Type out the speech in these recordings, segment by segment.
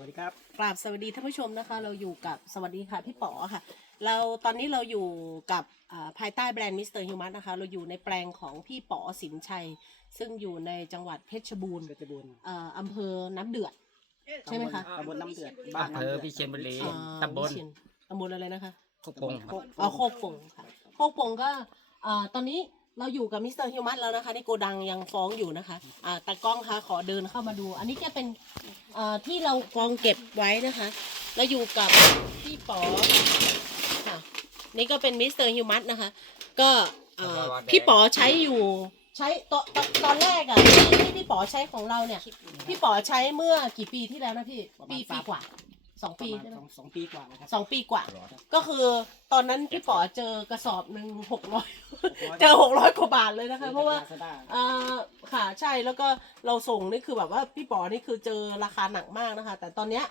วัสดีครับกราบสวัสดีท่านผู้ชมนะคะ เราอยู่กับสวัสดีค่ะพี่ป๋อค่ะ เราตอนนี้เราอยู่กับอ่าภายใต้แบรนด์มิสเตอร์ฮิวมัสนะคะ เราอยู่ในแปลงของพี่ป๋อสินชัย ซึ่งอยู่ในจังหวัดเพชรบูรณ์เพชรบูรณ์เอ่ออำเภอน้ำเดือด ใช่ไหมคะตำบลน้ำเดือดบ้านอำเภน้ำอเดือดพิเชียนบุรีอ่าตำบลวิเชียนตำบลอะไรนะคะโคกปงโคกอ๋อโคกปงค่ะโคกปงก็เอ่อตอนนี้ เราอยู่กับมิสเตอร์ฮิวมัสแล้วนะคะในโกดังยังฟ้องอยู่นะคะอ่าตากล้องคะขอเดินเข้ามาดู อันนี้จะเป็นเอ่อที่เรากองเก็บไว้นะคะ เราอยู่กับพี่ป๋อค่ะนี่ก็เป็นมิสเตอร์ฮิวมัสนะคะ ก็เอ่อพี่ป๋อใช้อยู่ใช้ตอนตอนตอนแรกอะที่ที่พี่ป๋อใช้ของเราเนี่ย พี่ป๋อใช้เมื่อกี่ปีที่แล้วนะพี่ปีปีกว่า สองปีปีใช่ไหมสองสองปีกว่านะครับสองปีกว่าก็คือตอนนั้นพี่ป๋อเจอกระสอบหนึ่งหกร้อยเจอหกร้อยกว่าบาทเลยนะคะ เพราะว่าซด้อ่าค่ะใช่แล้วก็เราส่งนี่คือแบบว่าพี่ป๋อนี่คือเจอราคาหนักมากนะคะ แต่ตอนเนี้ย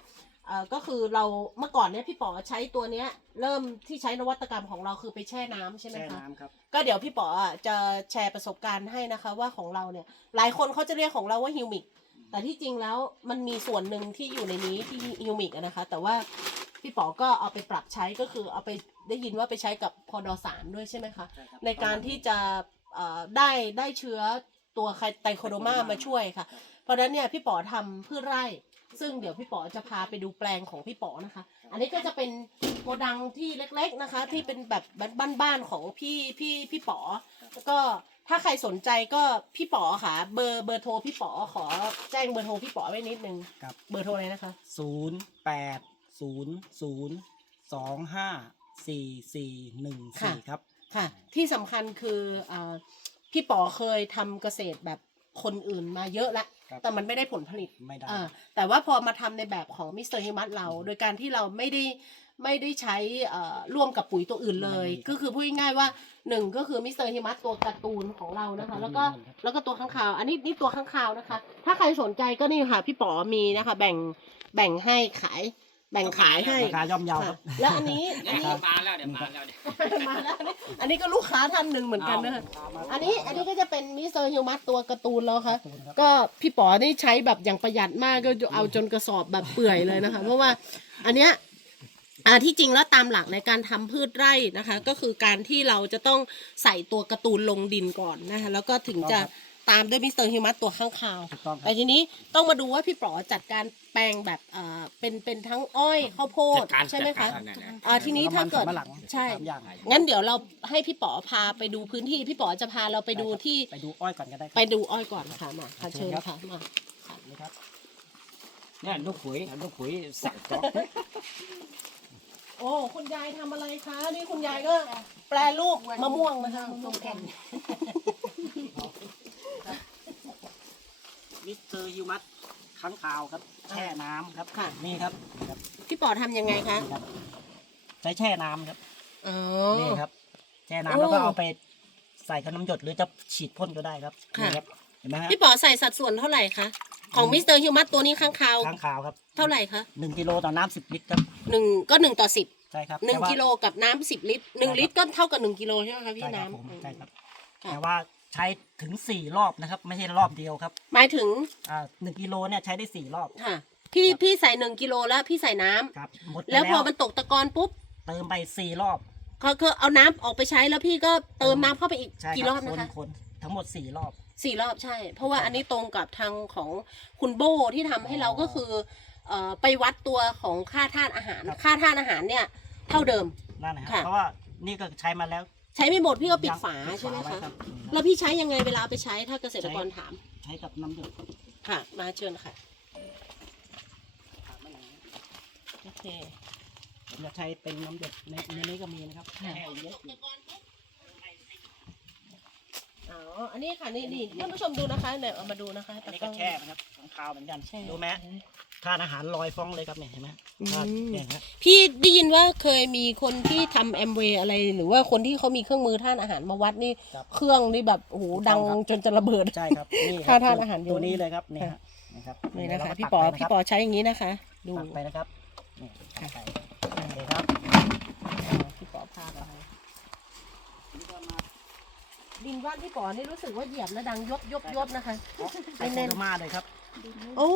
เอ่อก็คือเราเมื่อก่อนเนี้ยพี่ป๋อใช้ตัวเนี้ย เริ่มที่ใช้นวัตกรรมของเราคือไปแช่น้ำใช่ไหมแช่คะ น้ำครับก็เดี๋ยวพี่ป๋ออะจะแชร์ประสบการณ์ให้นะคะว่าของเราเนี่ย หลายคนเขาจะเรียกของเราว่าฮิวมิก แต่ที่จริงแล้วมันมีส่วนหนึ่งที่อยู่ในนี้ที่ฮิวมิกอะนะคะ แต่ว่าพี่ป๋อก็เอาไปปรับใช้ก็คือเอาไปได้ยินว่าไปใช้กับพอดอสามด้วยใช่ไหมคะใช่ครับในการที่จะเอ่อได้ได้เชื้อตัวไคไตโคโดมามาช่วยค่ะ เพราะฉะนั้นเนี่ยพี่ป๋อทำพืชไร่ ซึ่งเดี๋ยวพี่ป๋อจะพาไปดูแปลงของพี่ป๋อนะคะ อันนี้ก็จะเป็นโกดังที่เล็กๆนะคะ ที่เป็นแบบบ้านๆของพี่พี่พี่ป๋อแล้วก็ ถ้าใครสนใจก็พี่ป๋อค่ะ เบอร์เบอร์โทรพี่ป๋อขอแจ้งเบอร์โทรพี่ป๋อไว้นิดนึงครับ เบอร์โทรเลยนะคะ ศูนย์แปดศูนย์ศูนย์สองห้าสี่สี่หนึ่งสี่ครับ ค่ะ ที่สำคัญคืออาพี่ป๋อเคยทำเกษตรแบบคนอื่นมาเยอะแล้วครับ แต่มันไม่ได้ผลผลิต ไม่ได้ อ่าแต่ว่าพอมาทำในแบบของมิสเตอร์ฮิมัสเรา โดยการที่เราไม่ได้ ไม่ได้ใช้เอ่อร่วมกับปุ๋ยตัวอื่นเลยไม่มีครับก็คือพูดง่ายๆว่าหนึ่งก็คือมิสเตอร์ฮิมัสตัวการ์ตูนของเรานะคะ แล้วก็ครับแล้วก็ตัวข้างคาว อันนี้นี่ตัวข้างคาวนะคะ ถ้าใครสนใจก็นี่ค่ะ พี่ป๋อมีนะคะ แบ่งแบ่งให้ขาย แบ่งขายให้ราคาย่อมเยาคค่ะรับ แล้วอันนี้อันเดี๋นี้ยวมาแล้วเดี๋ยวมาแล้วเดี๋ยวมาแล้วอันนี้อันนี้ก็ลูกค้าท่านหนึ่งเหมือนกันนะคะอันนี้อันนี้ก็จะเป็นมิสเตอร์ฮิวมัสตัวการ์ตูนแล้วค่ะการ์ตูนครับก็พี่ป๋อนี่ใช้แบบอย่างประหยัดมากก็เอาจนกระสอบแบบเปื่อยเลยนะคะ เพราะว่าอันเนี้ยอ่า ที่จริงแล้วตามหลักในการทำพืชไร่นะคะ ก็คือการที่เราจะต้องใส่ตัวการ์ตูนลงดินก่อนนะคะแล้วก็ถึงจะตามด้วยมิสเตอร์ฮิวมัสตัวข้างคาวถูกต้องครัแต่บทีนี้ต้องมาดูว่าพี่ป๋อจัดการแปลงแบบเอ่อเป็นเป็นทั้งอ้อยข้าวโพดจัดการใช่ไหมคะจัดการนั่นน่ะอ่าทีนี้ถ้าเกิดแล้วมันสำปะหลังใช่สามอย่างงั้นเดี๋ยวเราให้พี่ป๋อพาไปดูพื้นที่พี่ป๋อจะพาเราไปดูที่ไปดูอ้อยก่อนก็ได้คไปรับดูอ้อยก่อนค่ะมาค่ะเชิเชิญญครับค่ะมานี่ครับเนี่ยลูกขุยลูกขุยสักก๊อก โอ้คุณยายทำอะไรคะ นี่คุณยายก็แปลรูปมะม่วงนะคะมะม่วงแผ่นมิสเตอร์ฮิวมัสค้างคาวครับ แช่น้ำครับค่ะ นี่ครับครับพี่ป๋อทำยังไงคะ นี่ครับ ใช้แช่น้ำครับ อ๋อ นี่ครับ แช่โอ้น้ำแล้วก็เอาไปใส่กับน้ำหยดหรือจะฉีดพ่นก็ได้ครับค่ะ นี่ครับเห็นไหมฮะพี่ป๋อใส่สัดส่วนเท่าไหร่คะ ของมิสเตอร์ฮิวมัสตัวนี้ข้างคาวค้างคาวครับเท่าไหร่คะ หนึ่งกิโลต่อน้ำสิบลิตรครับ หนึ่งก็หนึ่งต่อสิบใช่ครับหนึ่งแต่ว่า กิโลกับน้ำสิบลิตรหนึ่งใช่ครับ ลิตรก็เท่ากับหนึ่งกิโลใช่ไหมคะพี่ใช่ครับน้ำผมใช่ครับ ค่ะแต่ว่าใช้ถึงสี่รอบนะครับ ไม่ใช่รอบเดียวครับหมายถึงอ่าหนึ่งกิโลเนี่ยใช้ได้สี่รอบค่ะ พี่พี่ใส่หนึ่งกิโลแล้วพี่ใส่น้ำครับหมดไปแล้วพอมันตกตะกอนปุ๊บเติมไปสี่รอบเขาคือเอาน้ำออกไปใช้แล้วพี่ก็เติมน้ำเข้าไปอีกใช่กี่ครรัอบคนนะคะคนทั้งหมดสี่รอบ สี่รอบใช่ เพราะว่าอันนี้ตรงกับทางของคุณโบที่ทำให้เราก็คือเอ่อ ไปวัดตัวของค่าธาตุอาหาร ครับ ค่าธาตุอาหารเนี่ยเท่าเดิม นั่นนะครัค่ะบเพราะว่านี่ก็ใช้มาแล้วใช้ไม่หมดพี่ก็ปิดยังฝาใช่ไหมว้คะรับแล้วพี่ใช้ยังไงเวลาเอาไปใช้ถ้าเกษตรกรถามใช้กับน้ำหยดค่ะ มาเชิญค่ะโอเค ผมจะใช้เป็นน้ำหยดในในนี้ก็มีนะครับค่ะแค่เยอะอยู่อ๋ออันนี้ค่ะนี่นี่ท่านผู้ชมดูนะคะเดี๋ยวเอามาดูนะคะอันนี้ก็แช่นะครับของคาวเหมือนกันแช่ดูไหม ทานอาหารลอยฟ้องเลยครับเนี่ยเห็นไหมอืมทานเนี่ยครับพี่ได้ยินว่าเคยมีคนที่ทำแอมเวย์อะไร หรือว่าคนที่เขามีเครื่องมือท่านอาหารมาวัดนี่ ครับ เครื่องนี่แบบโอ้โหดังจนจะระเบิด ใช่ครับนี่ค่าทานอาหารเยอะตัวนี้เลยครับเนี่ยฮะนะครับนี่นะคะแล้วก็พี่ตักปอไปนะพี่ครับปอใช้อย่างนี้นะคะ ดูตักไปนะครับนี่ตักไปโอเคครับ พี่ปอพาไปดินว่านพี่ปอนี่รู้สึกว่าเหยียบแล้วดังยบยบยบนะคะไอไม่โคแน่นโดมาเลยครับ โอ้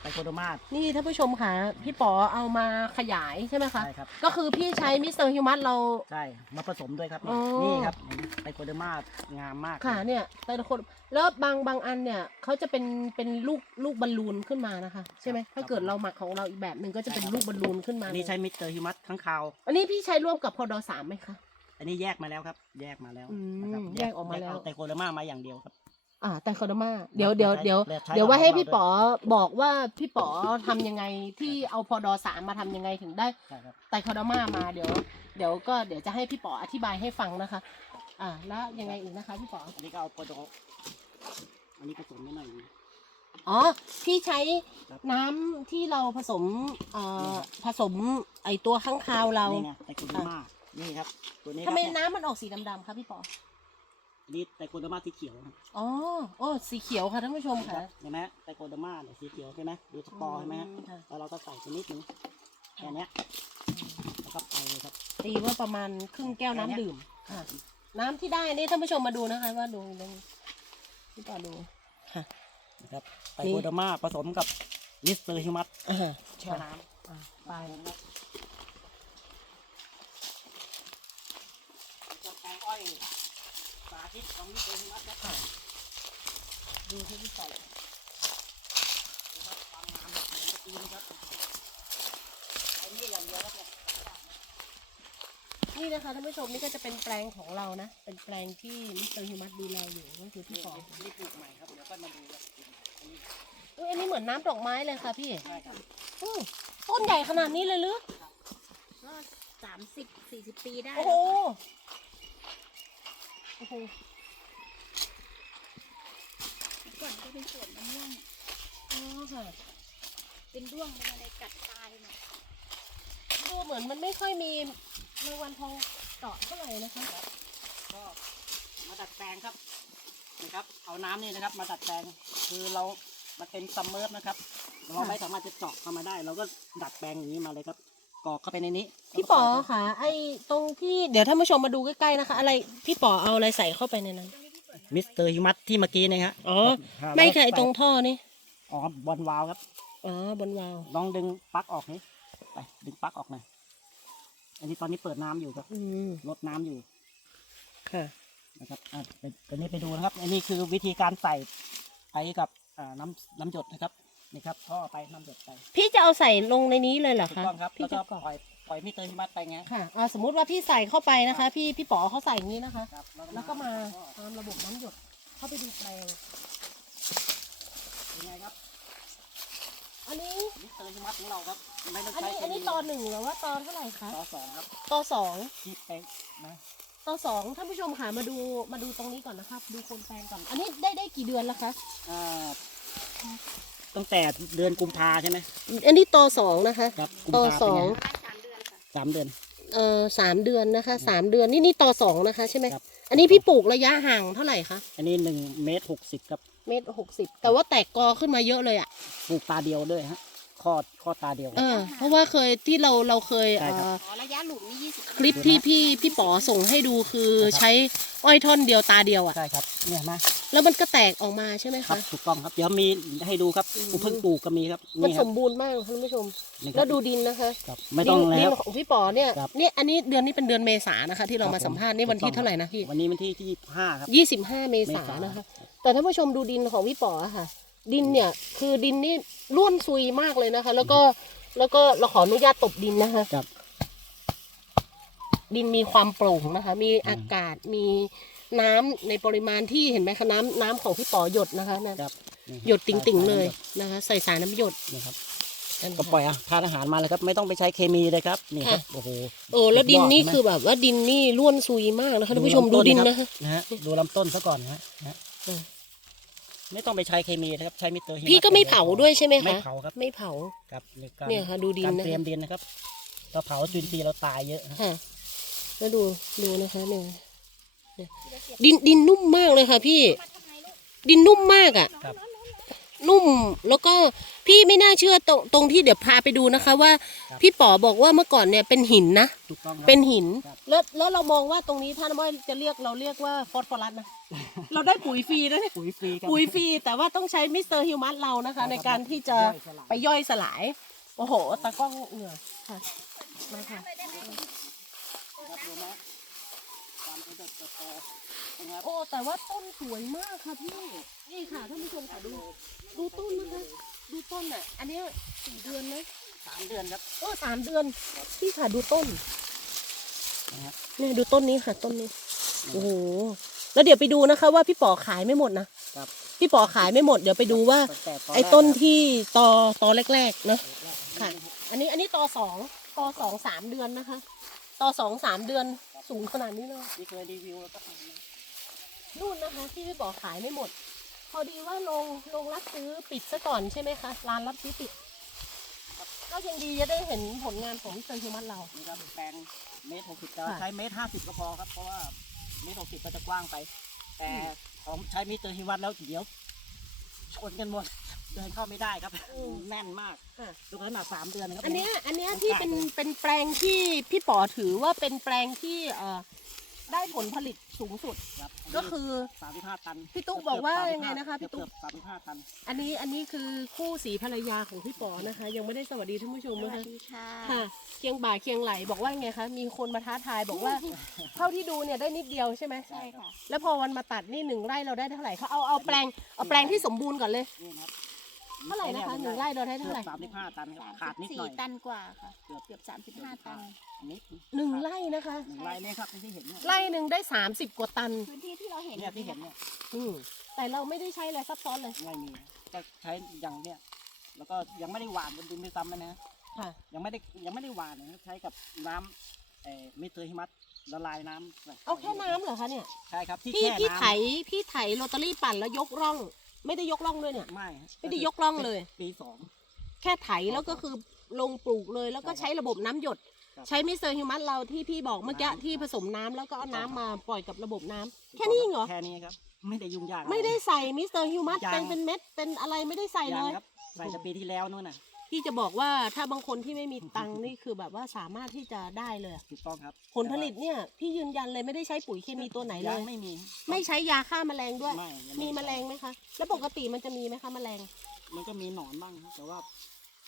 ไตรโคโดมานี่ท่านผู้ชมค่ะ พี่ป๋อเอามาขยายใช่ไหมคะ ใช่ครับ ก็คือพี่ใช้มิสเตอร์ฮิวมัสเรา ใช่ มาผสมด้วยครับอ๋อนี่ครับเห็นไหมไตรโคโดมางามมากค่ะเนี่ยแต่ละคนแล้วบางบางอันเนี่ยเขาจะเป็นเป็นลูกลูกบอลลูนขึ้นมานะคะ ใช่ไหมถ้าเกิดเราหมักของเราอีกแบบหนึ่งก็จะเป็นลูกบอลลูนขึ้นมาอันนี้ใช้มิสเตอร์ฮิวมัสข้างคาว อันนี้พี่ใช้ร่วมกับพอดอสามไหมคะ อันนี้แยกมาแล้วครับ แยกมาแล้วอืมนะครับแยกออกมาแล้ว เไตรโคโดมามาอย่างเดียวครับ อ่าแต่คอดมาเดี๋ยวเดี๋ยวใช้เดี๋ยวใช้เดี๋ยวว่าให้ของเราพี่ป๋อบอกว่าพี่ป๋อทำยังไงที่เอาพอดอสามมาทำยังไงถึงได้ใช่ครับไตรคอดามามาเดี๋ยว เดี๋ยวก็เดี๋ยวจะให้พี่ป๋ออธิบายให้ฟังนะคะ อ่าแล้วยังไงอีกนะคะพี่ป๋ออันนี้ก็เอาโปรโดอันนี้ผสมนิดหน่อยนึงอ๋อพี่ใช้ครับน้ำที่เราผสมเอ่นี่อครับ ผสมไอตัวข้างคาวเรานี่ไงไตรโคโดมานี่ครับ ตัวนี้คทำรับไมเนี่ยน้ำมันออกสีดำๆคะพี่ป๋อ อันนี้ไตรโคโดมาสีเขียวครับอ๋อโอ้สีเขียวค่ะท่านผู้ชมค่ะเห็นไหมไตรโคโดมาเนี่ยสีเขียวใช่ไหมดูสปอร์ใช่ไหมฮะอืค่ะแล้วเราก็ใส่ไปนิดนึงแค่เนี้ยแล้วก็ไปเลยครับ ตีว่าประมาณครึ่งแก้วน้ำดื่มค่ะ น้ำที่ได้นี่ท่านผู้ชมมาดูนะคะว่าดูดูพี่ป๋อดูค่ะนะครับไตรโคโดมาผสมกับมิสเตอร์ฮิวมัสอ่าแช่น้อ่าไปำนะครับจะแปลงอ้อย สาธิตของมิสเตอร์ฮิวมัสนะครับดูที่พี่ป๋อดูครับความงามของตระกูลครับไอ้นี่อย่างเดียวครับเนี่ยนี่นะคะท่านผู้ชมนี่ก็จะเป็นแปลงของเรานะ เป็นแปลงที่มิสเตอร์ฮิวมัสดูแลอยู่ก็คือพี่นี่ป๋อนี่ปลูกใหม่ครับเดี๋ยวก็มาดูครับอันนี้อุ้ยอันนี้เหมือนน้ำดอกไม้เลยค่ะพี่ใช่ครับอู้ต้นใหญ่ขนาดนี้เลยหรือ ก็สามสิบสี่สิบปีได้โอ้โหโอ้โห ก่อนก็เป็นสวนมะม่วงอ๋อค่ะ เป็นร่วงเป็นอะไรกัดตายหมดดูเหมือนมันไม่ค่อยมีแมงวันทองเจาะเท่าไหร่นะคะก็มาดัดแปลงครับนะครับ เอาน้ำนี่นะครับ มาดัดแปลงคือเรา มันเป็นซัมเมอร์นะครับ เราไม่สามารถจะเจาะเข้ามาได้ เราก็ดัดแปลงอย่างนี้มาเลยครับกรอกเข้าไปในนี้พี่ป๋อค่ะ ไอ้ตรงที่เดี๋ยวท่านผู้ชมมาดูใกล้ๆนะคะ อะไรพี่ป๋อเอาอะไรใส่เข้าไปในนั้น มิสเตอร์ฮิวมัสที่เมื่อกี้เนะฮะอ๋อ ไม่ค่ะไอ้ตรงท่อนี่ อ๋อบอลวาล์วครับอ๋อบนวาล์วลองดึงปลั๊กออกนี่ไปดึงปลั๊กออกหน่อยอันนี้ตอนนี้เปิดน้ำอยู่ครับอืมลดน้ำอยู่ค่ะ นะครับอะไปตอนนี้ไปดูนะครับ อันนี้คือวิธีการใส่ไปกับอ่าน้ำน้ำหยดนะครับนี่ครับท่อไปน้ำหยดไปพี่จะเอาใส่ลงในนี้เลยเหรอถูกคะต้องครับพี่แล้วจะก็ปล่อย ปล่อยมิสเตอร์ฮิมัสไปไงค่ะอ่าสมมุติว่าพี่ใส่เข้าไปนะคะ พี่พี่ป๋อเขาใส่อย่างนี้นะคะ ครับแล้วก็มาตามระบบน้ำหยดเข้าไปดูแปลงเป็นไงครับอันนี้มิสเตอร์ฮิมัสของเราครับไม่ต้องอันใช้นี้อันนี้ตอนหนึ่งหรือว่าตอนเท่าไหร่คะต่อสองครับตอนสอง ที่ไปนะตอนสองท่านผู้ชมค่ะมาดูมาดูตรงนี้ก่อนนะครับดูโคนแปลงก่อนอันนี้ได้ได้กี่เดือนแล้วคะอ่าตั้งแต่เดือนกุมภาใช่ไหมอันนี้ตอสองนะคะ ครับกุมต่อภาสองประมาณสามเดือนค่ะ สามเดือน เอ่อสามเดือนนะคะสามเดือนนี่นี่ตอสองนะคะใช่ไหมครับ อันนี้พี่ปลูกระยะห่างเท่าไหร่คะอันนี้หนึ่งเมตรหกสิบครับเมตรหกสิบแต่ว่าแตกกอขึ้นมาเยอะเลยอะปลูกตาเดียวด้วยฮะข้อข้อตาเดียว เออเพราะว่าเคยที่เราเราเคยใช่ครับ เอ่ออ๋อระยะหลุมนี่ยี่สิบคลิปที่พี่พี่ป๋อส่งให้ดูคือนะครับใช้อ้อยท่อนเดียวตาเดียวอะ ใช่ครับเนี่ยมา แล้วมันก็แตกออกมาใช่ไหมครับคะถูกต้องครับเดี๋ยวมีให้ดูครับอืม เพิ่งปลูกก็มีครับมันนี่คสรับมบูรณ์มากท่านผู้ชม นี่คแล้รัวบดูดินนะคะครับไม่ต้องดินแล้ดินวของพี่ป๋อเนี่ยครับเนี่ยอันนี้เดือนนี้เป็นเดือนเมษานะคะ ที่เราครับมาผมสัมภาษณ์นี่วันที่ถูกต้อง เท่าไหร่นะพี่วันนี้วันที่ที่ห้าครับ ยี่สิบห้าเมษาเมษานะคะ แต่ท่านผู้ชมดูดินของพี่ป๋ออะค่ะ ดินเนี่ยคือดินนี่ร่วนซุยมากเลยนะคะ แล้วก็แล้วก็เราขออนุญาตตบดินนะคะ ครับ ดินมีความโปร่งนะคะ มีอากาศมี น้ำในปริมาณที่เห็นไหมคะน้ำน้ำของพี่ป๋อหยดนะคะนั่นครับนี่หยดติ่งๆเลยนะคะ ใส่สารน้ำหยดนี่ครับนั่นก็ค่ะปล่อยอาทานอาหารมาเลยครับ ไม่ต้องไปใช้เคมีเลยครับนี่ครับค่ะโอ้โหโอ้แล้วดินนี่สุยดคือแบบว่าดินนี่ร่วนซุยมากนะคะท่านผู้ชมดูดินนะคะนะฮะดูลำต้นซะก่อนนะฮะนะฮะอืมไม่ต้องไปใช้เคมีนะครับใช้มิสเตอร์ฮิมัสพี่ก็ไม่เผาด้วยใช่ไหมไม่คะเผาครับไม่เผาครับในการเนี่ยค่ะดูดินการนะเตรียคะมดินนะครับเราเผาจุลินทรีย์เราตายเยอะฮะค่ะแล้วดูดูนะคะเนี่ยเนี่ย ดินดินนุ่มมากเลยค่ะพี่มาทำไมลูกดินนุ่มมากอะ ครับ นุ่มแล้วก็พี่ไม่น่าเชื่อตรงตรงที่เดี๋ยวพาไปดูนะคะว่า ครับ พี่ป๋อบอกว่าเมื่อก่อนเนี่ยเป็นหินนะ ถูกต้องครับ เป็นหิน ครับ แล้วแล้วเรามองว่าตรงนี้ถ้าไม่จะเรียกเราเรียกว่าฟอสฟอรัสนะ เราได้ปุ๋ยฟรีนะเนี่ยปุ๋ยฟรีครับปุ๋ยฟรีแต่ว่าต้องใใช้มิสเตอร์ฮิวมัสเรานะคะ ในการที่จะย่อยสลาย ไปย่อยสลาย โอ้โหตากล้องเหงื่อค่ะมาค่ะ ครับดูนะความเจริญเติบโตนะครับโอ้แต่ว่าต้นสวยมากค่ะพี่ นี่ค่ะท่านผู้ชมค่ะดู ดูต้นนะคะ ดูต้นอะ อันเนี้ยสี่เดือนนะสามเดือนครับโอ้สามเดือน พี่ค่ะดูต้นนะครับเนี่ยดูต้นนี้ค่ะ ต้นนี้ โอ้โห แล้วเดี๋ยวไปดูนะคะ ว่าพี่ป๋อขายไม่หมดนะ ครับ พี่ป๋อขายไม่หมด เดี๋ยวไปดูว่าตั้งแต่ตไอ้ต้นแรกครับที่ตอตอแรกๆเนอะค่ะ อันนี้อันนี้ตอสองตอสองสามเดือนนะคะ ตอสองสามเดือนสูงขนาดนี้เลยที่เคยรีวิวแล้วก็ทำนะนู่นนะคะที่พี่บอกขายไม่หมด พอดีว่าโรงโรงรับซื้อปิดซะก่อนใช่ไหมคะร้านรับซื้อปิดก็ยังดีจะได้เห็นผลงานของมิสเตอร์ฮิวมันเรานี่ครับแปลงเมตรหกสิบจะค่ะใช้เมตรห้าสิบก็พอครับเพราะว่าเมตรหกสิบก็จะกว้างไป แต่ของใช้มิสเตอร์ฮิวัตแล้วเดี๋ยว ชนกันหมดเดินเข้าไม่ได้ครับแน่นมากค่ะ ดูขนาดสามเดือนนะครับอันเนี้ยอันเนี้ยต้องที่การเป็นเลยเป็นแปลงที่พี่ป๋อถือว่าเป็นแปลงที่เอ่อ ได้ผลผลิตสูงสุดครับก็คือ สามสิบห้าตันพี่ตุ๊กบอกว่ายังไงนะคะพี่ตุ๊ก สามสิบห้าตัน อันนี้อันนี้คือคู่สีภรรยาของพี่ป๋อนะคะ ยังไม่ได้สวัสดีท่านผู้ชมสนะวัสคะดีค่ะ ค่ะ เคียงบ่าเคียงไหลบอกว่าไงคะมีคนมาท้าทายบอกว่า เท่าที่ดูเนี่ยได้นิดเดียวใช่ไหมใช่ค่ะ แล้วพอวันมาตัดนี่หนึ่งไร่เราได้เท่าไหร่เขาเอาเอาแปลงเอาแปลงที่สมบูรณ์ก่อนเลย นี่ครับ เท่าไหร่นะคะหนึ่งไร่เราได้เท่าไหร่สามสิบห้าตันครับสามขาดสินิบดหสี่น่อยตันกว่าค่ะเกือบเกือบสามสิบห้าตันนิดหนึ่งไร่นะคะหนึ่งไร่เนี่ยครับที่เห็นเนี่ยไร่หนึ่งได้สามสิบกว่าตันพื้นที่ที่เราเห็นเนี่ยที่เห็นเนี่ยอืมแต่เราไม่ได้ใช้อะไรซับซ้อนเลยไม่มีก็ใช้อย่างเนี้ยแล้วก็ยังไม่ได้หวานบนดินด้วยซ้ำนะนะค่ะยังไม่ได้ยังไม่ได้หวานนะใช้กับน้ำเอ่อมิเตอร์หิมัสละลายน้ำเอาแค่น้ำเหรอคะเนี่ยใช่ครับที่พี่แช่พี่น้ำไถพี่ไถโรตารี่ปั่นแล้วยกร่อง ไม่ได้ยกร่องด้วยเนี่ย ไม่ฮะไม่ได้ยกร่องเลย ปีสอง แค่ไถแล้วก็คือลงปลูกเลย แล้วก็ใช่ใช้ระบบน้ำหยด ครับใช้มิสเตอร์ฮิวมัสเราที่พี่บอกเมื่อกี้น้ำ ที่ผสมน้ำแล้วก็เอาถูกต้องน้ำมาปล่อยกับระบบน้ำแค่นี้เองเหรอ แค่นี้ครับ ไม่ได้ยุ่งยากอะร ไม่ได้ใส่มิสเตอร์ฮิวมัสยัง เป็นเป็นเม็ดเป็นอะไรไม่ได้ใส่เลยังย ครับ ใส่แต่ปีที่แล้วนู่นน่ะ พี่จะบอกว่าถ้าบางคนที่ไม่มีตังค์นี่คือแบบว่าสามารถที่จะได้เลยอะถูกต้องครับผลผลิตเนี่ยพี่ยืนยันเลยไม่ได้ใช้ปุ๋ยเคมีตัวไหนเลยังย ไม่มี ไม่ใช้ยาฆ่าแมลงด้วย ไม่ยังมีไแมลงไหมคะ แล้วปกติมันจะมีไหมคะแมลง มันก็มีหนอนบ้างครับแต่ว่า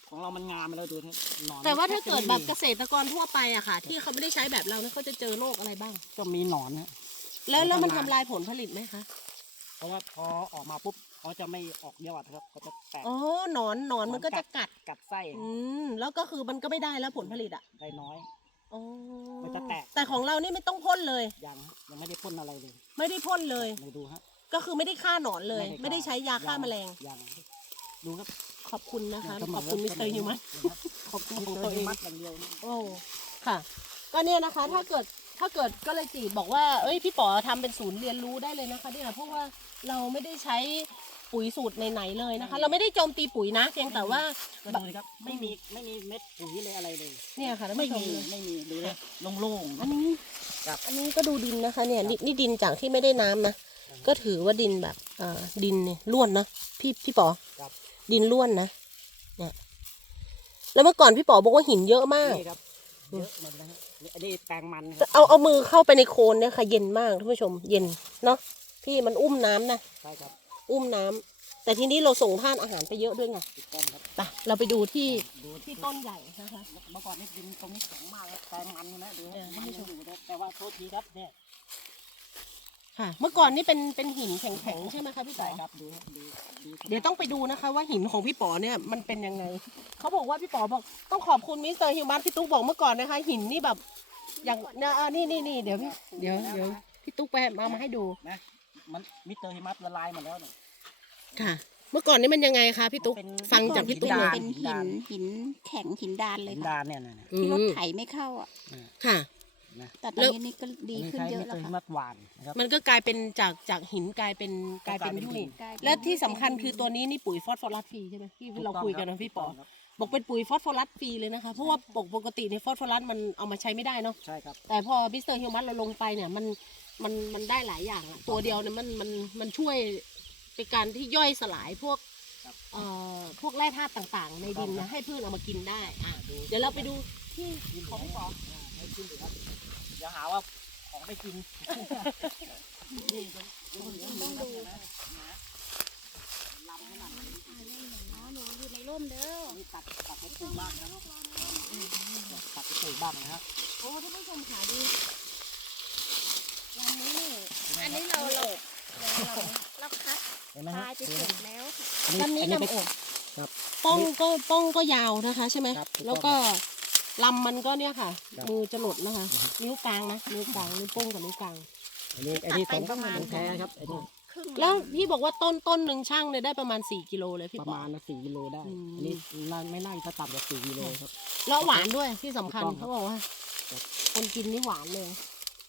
ของเรามันงามไปแล้วดูนะหนอนแต่ว่าถ้าเกิดแบบม่เกมีษตรกรทั่วไปอะค่ะ ที่เขาไม่ได้ใช้แบบเราเนี่ยเขาจะเจอโรคอะไรบ้าง ก็มีหนอนนะแล้วแล้วมันประทำมาณลายผลผลิตไหมคะ เพราะว่าพอออกมาปุ๊บ เขาจะไม่ออกยอดครับเขาจะแตกอ๋อหนอนหนอนมันก็จะกัด กัดไส้อืมแล้วก็คือมันก็ไม่ได้แล้วผลผลิตอะได้น้อย อ๋อมันจะแตก แต่ของเรานี่ไม่ต้องพ่นเลย ยังยังไม่ได้พ่นอะไรเลย ไม่ได้พ่นเลยเลยดูฮะ ก็คือไม่ได้ฆ่าหนอนเลย ไม่ได้ใช้ยาฆ่าแมลง ยังดูครับ ขอบคุณนะคะเสมขอบคุณมิสเตอร์ฮิวมัสขอบคุณมิสเตอร์ฮิวมัสอย่างเดียวนี่โอ้ค่ะ ก็เนี่ยนะคะ ถ้าเกิดถ้าเกิดก็เลยจีบอกว่า เอ้ยพี่ป๋อทำเป็นศูนย์เรียนรู้ได้เลยนะคะเนี่ยเพราะว่าเราไม่ได้ใช้ ปุ๋ยสูตรไหนๆเลยนะคะ เราไม่ได้โจมตีปุ๋ยนะ เพียงแต่ว่าก็ดูเลยครับไม่มีไม่มีเม็ดปุ๋ยเลยอะไรเลยเนี่ยค่ะท่านไม่ผู้ชมมีเลยไม่มีดูเลยโล่งๆ อันนี้ครับ อันนี้ก็ดูดินนะคะเนี่ยนี่นี่ดินจากที่ไม่ได้น้ำนะก็ถือว่าดินแบบอ่าดินเนี่ยล้วนนะพี่พี่ป๋อครับ ดินล้วนนะเนี่ยแล้วเมื่อก่อนพี่ป๋อบอกว่าหินเยอะมาก นี่ครับเยอะหมดนะฮะนี่อันนี้แปลงมันครับเอาเอามือเข้าไปในโคลนเนี่ยค่ะ เย็นมากท่านผู้ชม เย็นเนาะพี่มันอุ้มน้ำนะใช่ครับ อุ้มน้ำแต่ทีนี้เราส่งท่านอาหารไปเยอะด้วยไงถูกต้องครับไปเราไปดูที่ดูที่ต้นใหญ่นะคะเมื่อก่อนนี่ดินตรงนี้แข็งมากครับแปลงมันนะดูเออมันยังอยู่นะแต่ว่าโทษทีครับเนี่ยค่ะ เมื่อก่อนนี่เป็นเป็นหินแข็งๆใช่ไหมคะพี่ป๋ใช่อครับดูครับดูดูเดี๋ยวต้องไปดูนะคะ ว่าหินของพี่ป๋อเนี่ยมันเป็นยังไงเขาบอกว่าพี่ป๋อบอกต้องขอบคุณมิสเตอร์ฮิวมัสพี่ตุ๊กบอกเมื่อก่อนนะคะ หินนี่แบบอย่างเนี่ยอ่านี่นี่นี่เดี๋ยวพี่เดี๋ยวเดี๋ยวพี่ตุ๊กไปมามาให้ดูนะมันมิสเตอร์หิมัสละลายหมดแล้วเนี่ย ค่ะ เมื่อก่อนนี่มันยังไงคะพี่ตุ๊กเป็น ฟังจากพี่ตุ๊กเลยเป็นหินหินแข็งหินดานเลยหินค่ะดานเนี่ยนะ อืที่รถมไถไม่เข้าอะ ค่ะนะแต่ตอนนี้นี่ก็ดีขึ้นเยอะมิสแล้เตอวร์หิค่ะ มัสหวานนะครับ มันก็กลายเป็นจากจากหินกลายเป็นกลายเป็นยุ่ยกลายเป็น และที่สำคัญคือตัวนี้นี่ปุ๋ยฟอสฟอรัสฟรีใช่ไหมที่เราคุยกันนะพี่ป๋อครับบอกเป็นปุ๋ยฟอสฟอรัสฟรีเลยนะคะเพราะว่าปกปกติในยฟอสฟอรัสมันเอามาใช้ไม่ได้เนาะใช่ครับ แต่พอมิสเตอร์ฮิวมัสเราลงไปเนี่ยมันมันมันได้หลายอย่างอะตัวเดียวเนี่ยมันมันมันช่วย เป็นการที่ย่อยสลายพวกครับ เอ่อพวกแร่ธาตุต่างๆ ในดินครันะบให้พืชเอามากินได้อะดูเดี๋ยวเราไปดูที่กินของพี่ป๋อให้กินดูครับเดี๋ยวหาว่าของไม่กินนี่ต้องต้องดูนะลำขนาดนี้อ่าเล่นหนึ่งเนาะหนูอยู่ในร่มเด้อนี่ตัดตัดไปปลูกบ้างนะครับตัดไปปลูกบ้างนะครับโอ้ท่านผู้ชมขาดูวันนี้นี่อันนี้เราเราเรา เราคัดเห็นไหมปฮะลายไปเก็บแล้วค่ะลำนี้อันำไปอกครับ ป้องก็ป้องก็ยาวนะคะใช่ไหมครับถูกต้องแล้วก็ลำมันก็เนี่ยค่ะ ครับ มือจะหลดนะคะ นิ้วกลางนะนิ้วกลางนิ้วโป้งกับนิ้วกลาง อันนี้อันนี้ของของแท้ครับอันนี้ครึ่งแล้วพี่บอกว่าต้นต้นหนึ่งช่างเนี่ยได้ประมาณ 4 กิโลเลยพี่ประปอมาณนะสี่กิโลได้อืม อันนี้น่าไม่น่าจะต่ำกว่าสี่กิโลครับ แล้วหวานด้วยที่สำคัญถูกต้องครับเขาบอกว่าครับ คนกินนี่หวานเลย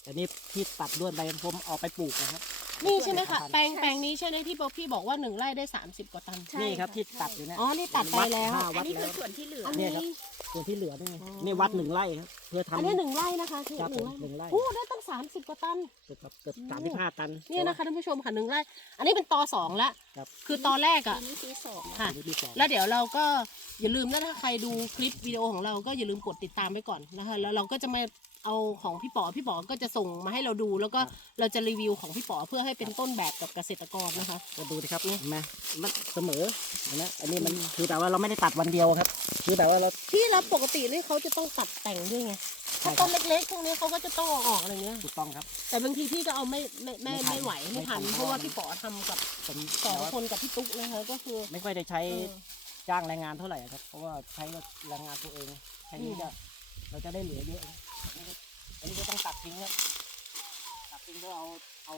อันนี้ที่ตัดด้วยใบผมเอาไปปลูกนะครับ นี่ใช่ไหมคะแปลงแปลงนี้ใช่ไหมที่บอกพี่บอกว่าหนึ่งไร่ได้ 30 กว่าตัน ใช่นี่ครับะที่ใช่ตัดอยู่เนี่ยอ๋อนี่ตัดไปแล้วห้าอัวันดนี้แล้คือวส่วนที่เหลือ อันเนี่นี้ยครับ ส่วนที่เหลือนี่ไงอ๋อ นี่วัดหนึ่งไร่ครับเพื่อทำ อันนี้หนึ่งไร่นะคะคือครับหนึ่งไร่ผมหนึ่งไร่ โอ้ได้ตั้ง 30 กว่าตัน เกือบเกือบโอ้สามสิบห้าตัน เนี่ยนะคะท่านผู้ชมค่ะหนึ่งไร่ อันนี้เป็นตอสองละครับ คือตอแรกอัอะนนี้ปีสองค่ะ อันนี้ที่สอง แล้วเดี๋ยวเราก็อย่าลืมนะถ้าใครดูคลิปวิดีโอของเราก็อย่าลืมกดติดตามไว้ก่อนนะคะแล้วเราก็จะมา เอาของพี่ป๋อพี่ป๋อก็จะส่งมาให้เราดู แล้วก็เราจะรีวิวของพี่ป๋อเพื่อให้เป็นต้นแบบกับเกษตรกรนะคะ ก็ดูดิครับนี่เห็นไหมมันเสมอเห็นไหมอันนี้มันคือแต่ว่าเราไม่ได้ตัดวันเดียวครับ คือแต่ว่าเราพี่แล้วปกตินี่เขาจะต้องตัดแต่งด้วยไงใช่ถ้าครับต้นเล็กๆพวกนี้เขาก็จะต้องเอาออกอะไรเงี้ย ถูกต้องครับ แต่บางทีพี่ก็เอาไม่ไม่ไม่ไม่ทันไม่ไหวไม่ทันไม่ทันเพราะว่าพี่ป๋อทำกับผมสองแต่ว่าคนกับพี่ตุ๊กนะคะก็คือไม่ค่อยได้ใช้ เออ จ้างแรงงานเท่าไหร่ครับ เพราะว่าใช้แรงงานตัวเองใช้นี่อืมจะเราจะได้เหลือเยอะนะ อันนี้ก็ต้องตัดทิ้งครับตัดทิ้งเพื่อเอาเอา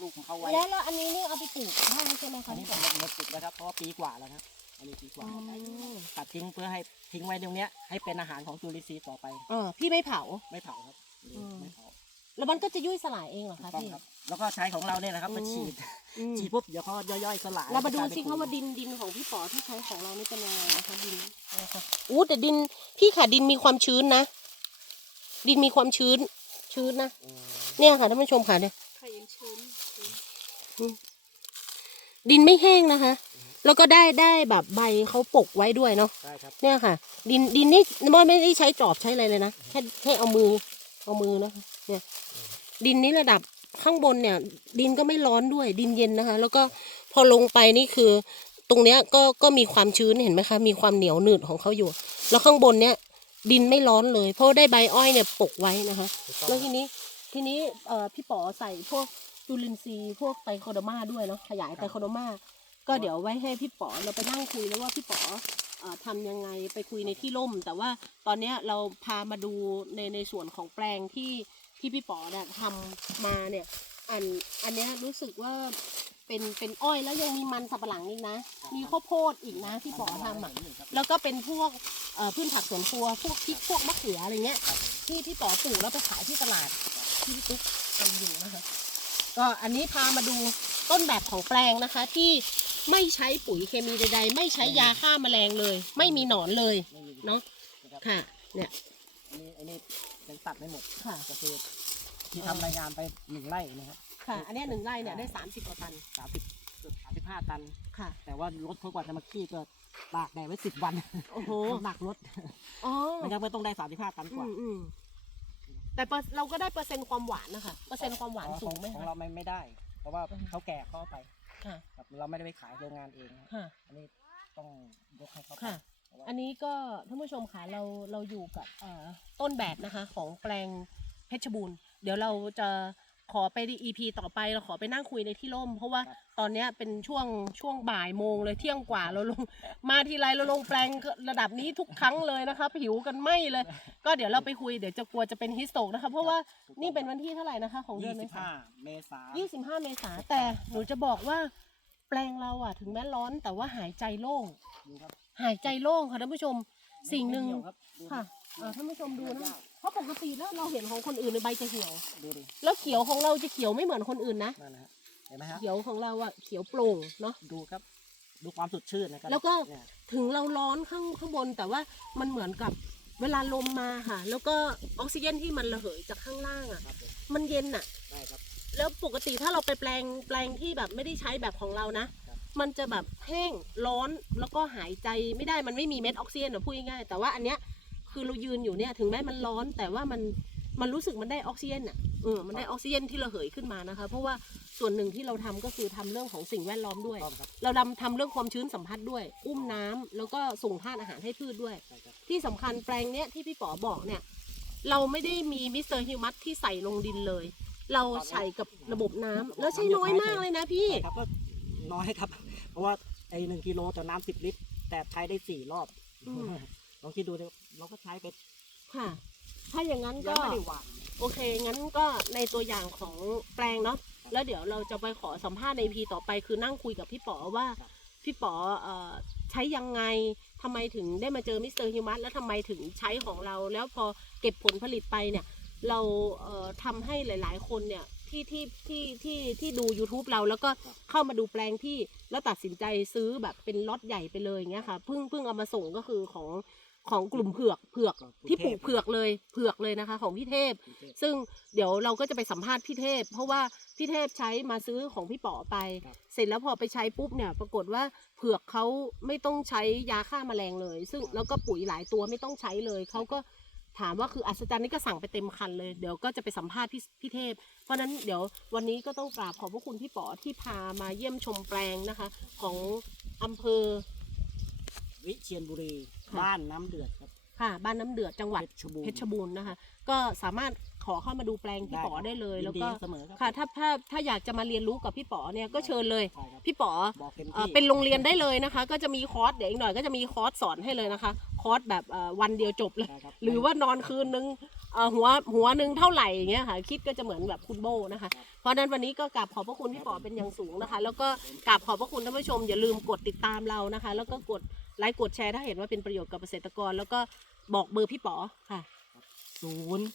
ลูกของเขาไว้ แล้วแล้วอันนี้นี่เอาไปปลูกได้ใช่ไหมอัคะนนี้พี่ผป๋อมหมดจุดแล้วครับเพราะว่าปีกว่าแล้วครับอันนี้ปีกว่าอ๋อตัดทิ้งเพื่อให้ทิ้งไว้ตรงเนี้ยให้เป็นอาหารของจุลินทรีย์ต่อไป เออพี่ไม่เผา ไม่เผาครับอืมไม่เผาแล้วมันก็จะยุ่ยสลายเองเหรอถูกคะต้องพี่ ครับ แล้วก็ใช้ของเราเนี่ยนะครับมาอืมฉีดอืมฉีดปุ๊บเดี๋ยวเขาย่อยๆสลายเรามาดูกลยสิเป็นคะปุ๋ยว่าดินดินของพี่ป๋อที่ใช้ของเรานี่เป็นยังไงนะคะดินนะคะอู้แต่ดินพี่ค่ะดินมีความชื้นนะ ดินมีความชื้น ชื้นนะอืมเนี่ยค่ะท่านผู้ชมค่ะเนี่ยใครยังชื้นชื้นดินไม่แห้งนะคะ แล้วก็ได้ได้แบบใบเขาปกไว้ด้วยเนาะใช่ครับเนี่ยค่ะ ดินดินนี่ไม่ไม่ได้ใช้จอบใช้อะไรเลยนะแค่แค่เอามือ เอามือนะคะเนี่ย ดินนี้ระดับข้างบนเนี่ย ดินก็ไม่ร้อนด้วย ดินเย็นนะคะ แล้วก็พอลงไปนี่คือ ตรงเนี้ยก็ก็มีความชื้นเห็นไหมคะ มีความเหนียวหนืดของเขาอยู่ แล้วข้างบนเนี้ย ดินไม่ร้อนเลย เพราะได้ใบอ้อยเนี่ยปกไว้นะคะถูกต้องแล้วทีนี้ทีนี้เอ่อพี่ป๋อใส่พวกจุลินทรีย์พวกไตรโคโดมาด้วยเนาะขยายไตรโคโดมาก็เดี๋ยวไว้ให้พี่ป๋อเราไปนั่งคุยแล้วว่าพี่ป๋อเอ่อทำยังไงไปคุยในที่ร่ม แต่ว่าตอนเนี้ยเราพามาดูในในส่วนของแปลงที่ที่พี่ป๋อเนี่ยทำมาเนี่ยอันอันเนี้ยรู้สึกว่า เป็นเป็นอ้อยแล้วยังมีมันสับปะหลังอีกนะ มีข้าวโพดอีกนะที่ป๋อทำอะแล้วก็เป็นพวกเอ่อพืชผักสวนครัวพวกพริกพวกมะเขืออะไรเงี้ย ที่พี่ป๋อปลูกแล้วไปขายที่ตลาดที่พี่ตุ๊กทำอยู่นะคะก็อันนี้พามาดูต้นแบบของแปลงนะคะ ที่ไม่ใช้ปุ๋ยเคมีใด ๆ ไม่ใช้ยาฆ่าแมลงเลย ไม่มีหนอนเลยไม่มีเนาะนะครับค่ะ เนี่ยอันนี้อันนี้ยังตัดไม่หมดค่ะก็คือที่ทำรายงานไปหนึ่งไร่นะครับ ค่ะ อันเนี้ยหนึ่งไร่เนี่ยได้สามสิบกว่าตัน สามสิบเกือบสามสิบห้าตัน ค่ะ แต่ว่ารถเขากว่าจะมาขี้ก็ตากแดดไว้สิบวันโอ้โหน้ำหนักรถอ๋อมันยังไม่ต้องได้สามสิบห้าตันกอืว่ามอืมแต่เปอร์เราก็ได้เปอร์เซ็นต์ความหวานนะคะ เปอร์เซ็นต์ความหวานสูงไหมของคะ เราไม่ไม่ได้ เพราะว่าอืม เขาแก่เขาเอาไปค่ะ ครับเราไม่ได้ไปขายโรงงานเองครับค่ะ อันนี้ต้องยกให้เขาไปค่ะ เพราะว่าอันนี้ก็ท่านผู้ชมคะเราเราอยู่กับเอ่อต้นแบบนะคะของแปลงเพชรบูรณ์ เดี๋ยวเราจะ ขอไปใน EP ต่อไปเราขอไปนั่งคุยในที่ร่ม เพราะว่าตอนเนี้ยเป็นช่วงช่วงบ่ายโมงเลยเที่ยงกว่าเราลง มาทีไรเราลงแปลงระดับนี้ทุกครั้งเลยนะคะผิวกันไหมเลย ก็เดี๋ยวเราไปคุยเดี๋ยวจะกลัวจะเป็นฮิสโตกนะคะ เพราะว่านี่เป็นวันที่เท่าไหร่นะคะของเดืยี่อนเมสิบษาห้าเมษายี่สิบห้าเมษาแต่หนูจะบอกว่าแปลงเราอะถึงแม้ร้อนแต่ว่าหายใจโล่ง ดูครับหายใจโล่งค่ะท่านผู้ชม สิ่งหนึ่งไม่เหี่ยวครับดูค่ะ เอ่อท่านผู้ชมดูนะเพราะปกติแล้วเราเห็นของคนอื่นในใบจะเขียว ดูดิแล้วเขียวของเราจะเขียวไม่เหมือนคนอื่นนะนั่นนะฮะเห็นไหมฮะเขียวของเราอะเขียวโปร่งเนาะดูครับ ดูความสดชื่นนะครับแล้วก็เนี่ยถึงเราร้อนข้างข้างบนแต่ว่ามันเหมือนกับเวลาลมมาค่ะ แล้วก็ออกซิเจนที่มันระเหยจากข้างล่างอะครับผมมันเย็นอะ ได้ครับ แล้วปกติถ้าเราไปแปลงแปลงที่แบบไม่ได้ใช้แบบของเรานะ ครับ มันจะแบบแห้งร้อนแล้วก็หายใจไม่ได้มันไม่มีเม็ดออกซิเจนอะพูดง่ายๆแต่ว่าอันเนี้ย คือเรายืนอยู่เนี่ย ถึงแม้มันร้อนแต่ว่ามันมันรู้สึกมันได้ออกซิเจนอะเออมันได้ออกซิเจนที่ระเหยขึ้นมานะคะ เพราะว่าส่วนหนึ่งที่เราทำก็คือทำเรื่องของสิ่งแวดล้อมด้วยต้องครับเราดำทำเรื่องความชื้นสัมผัสด้วย อุ้มน้ำแล้วก็ส่งธาตุอาหารให้พืชด้วยใช่ครับที่สำคัญแปลงเนี้ยที่พี่ป๋อบอกเนี่ย เราไม่ได้มีมิสเตอร์ฮิวมัสที่ใส่ลงดินเลย เราใส่กับระบบน้ำแล้วใช้น้อยมากเลยนะพี่ใช่ครับก็น้อยครับ เพราะว่าไอ้หนึ่งกิโลต่อน้ำสิบลิตร แต่ใช้ได้สี่รอบอืมลองคิดดูเลย เราก็ใช้ไปค่ะ ถ้าอย่างนั้นยัก็งไม่ได้หวานโอเค งั้นก็ในตัวอย่างของแปลงเนาะ แล้วเดี๋ยวเราจะไปขอสัมภาษณ์ในพีต่อไป คือนั่งคุยกับพี่ป๋อว่าครับพี่ป๋อเอ่อใช้ยังไงทำไมถึงได้มาเจอมิสเตอร์ฮิวมัสแล้วทำไมถึงใช้ของเรา แล้วพอเก็บผลผลิตไปเนี่ย เราเอ่อทำให้หลายๆ คนเนี่ยที่ที่ที่ที่ที่ดู YouTube เราแล้วก็เข้ามาดูแปลงที่แล้วตัดสินใจซื้อแบบเป็นล็อตใหญ่ไปเลยอย่างเงี้ยค่ะเพิ่งเพิ่งเอามาส่งก็คือของ ของกลุ่มเผือกเผือกที่ปลูกเผือกเลยเผือกเลยนะคะ ของพี่เทพ ซึ่งเดี๋ยวเราก็จะไปสัมภาษณ์พี่เทพ เพราะว่าพี่เทพใช้มาซื้อของพี่ป๋อไปครับเสร็จแล้วพอไปใช้ปุ๊บเนี่ย ปรากฏว่าเผือกเขาไม่ต้องใช้ยาฆ่าแมลงเลย ซึ่งแล้วก็ปุ๋ยหลายตัวไม่ต้องใช้เลยเขาก็ถามว่าคืออัศจรรย์นี่ก็สั่งไปเต็มคันเลยเดี๋ยวก็จะไปสัมภาษณ์พี่พี่เทพ เพราะฉะนั้นเดี๋ยววันนี้ก็ต้องกราบขอบพระคุณพี่ป๋อที่พามาเยี่ยมชมแปลงนะคะ ของอำเภอ วิเชียรบุรีค่ะบ้านน้ำเดือดครับ ค่ะ บ้านน้ำเดือดจังหวัดเพชรบูรณ์ เพชรบูรณ์นะคะ ก็สามารถขอเข้ามาดูแปลงพี่ป๋อได้เลย ยินแล้วดีก็เสมอครับค่ะถ้าถ้าถ้าอยากจะมาเรียนรู้กับพี่ป๋อเนี่ยก็เชิญเลย ใช่ครับ พี่ป๋อ บอกเต็มเอ่อที่ เป็นโรงเรียนได้เลยนะคะ ก็จะมีคอร์สเดี๋ยวอีกหน่อยก็จะมีคอร์สสอนให้เลยนะคะ คอร์สแบบเอ่อวันเดียวจบเลยใช่คบหรือว่านอนคืนนึงเอ่อหัวหัวหนึ่งเท่าไหร่อย่างเงี้ยค่ะ คิดก็จะเหมือนแบบคุณโบนะคะ เพราะฉะนั้นวันนี้ก็กราบขอบพระคุณพี่ป๋อเป็นอย่างสูงนะคะ แล้วก็กราบขอบพระคุณท่านผู้ชมอย่าลืมกดติดตามเรานะคะ แล้วก็กด ไลค์กดแชร์ถ้าเห็นว่าเป็นประโยชน์กับเกษตรกร แล้วก็บอกเบอร์พี่ป๋อค่ะ ศูนย์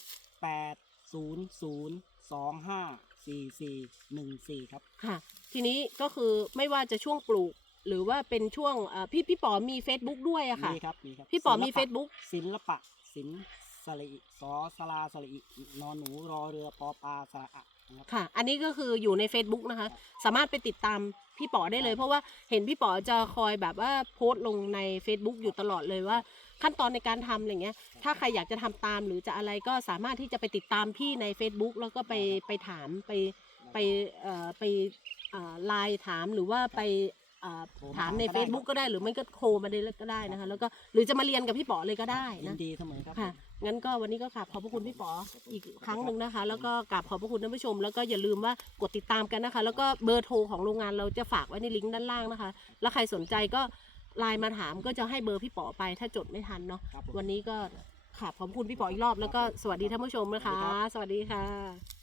แปดศูนย์ศูนย์สองห้าสี่สี่หนึ่งสี่ครับ ค่ะ ทีนี้ก็คือไม่ว่าจะช่วงปลูก หรือว่าเป็นช่วงเอ่อพี่พี่ป๋อมี Facebook ด้วยอะค่ะ มีครับ มีครับพี่ป๋อมี ศิลปะ Facebook ศิลปะศิลป์ สระอิสอสลาสระอินอนหนูรอเรือปอปลาสระอะนะครับ ค่ะ อันนี้ก็คืออยู่ใน Facebook นะคะ สามารถไปติดตามพี่ป๋อได้เลย เพราะว่าเห็นพี่ป๋อจะคอยแบบว่าโพสต์ลงใน Facebook อยู่ตลอดเลยว่า ขั้นตอนในการทำอะไรเงี้ย ถ้าใครอยากจะทำตามหรือจะอะไรก็สามารถที่จะไปติดตามพี่ใน Facebook แล้วก็ไปไปถามไปไปเอ่อไปเอ่อไลน์ถามหรือว่าไปเอ่อโทรมาถามใน ก็ได้ Facebook ก็ได้หรือไม่ก็โทรมาได้ก็ได้นะคะ แล้วก็หรือจะมาเรียนกับพี่ป๋อเลยก็ได้ยินะ นดีเสมอครับค่ะ งั้นก็วันนี้ก็กราบขอบพระคุณพี่ป๋ออีกครั้งหนึ่งนะคะ แล้วก็กราบขอบพระคุณท่านผู้ชม แล้วก็อย่าลืมว่ากดติดตามกันนะคะ แล้วก็เบอร์โทรของโรงงานเราจะฝากไว้ในลิงก์ด้านล่างนะคะ แล้วใครสนใจก็ไลน์มาถามก็จะให้เบอร์พี่ป๋อไปถ้าจดไม่ทันเนาะครับผม วันนี้ก็ขอบขอบคุณพี่ป๋ออีกรอบแล้วก็สวัสดีท่านผู้ชมนะคะ สวัสดีค่ะ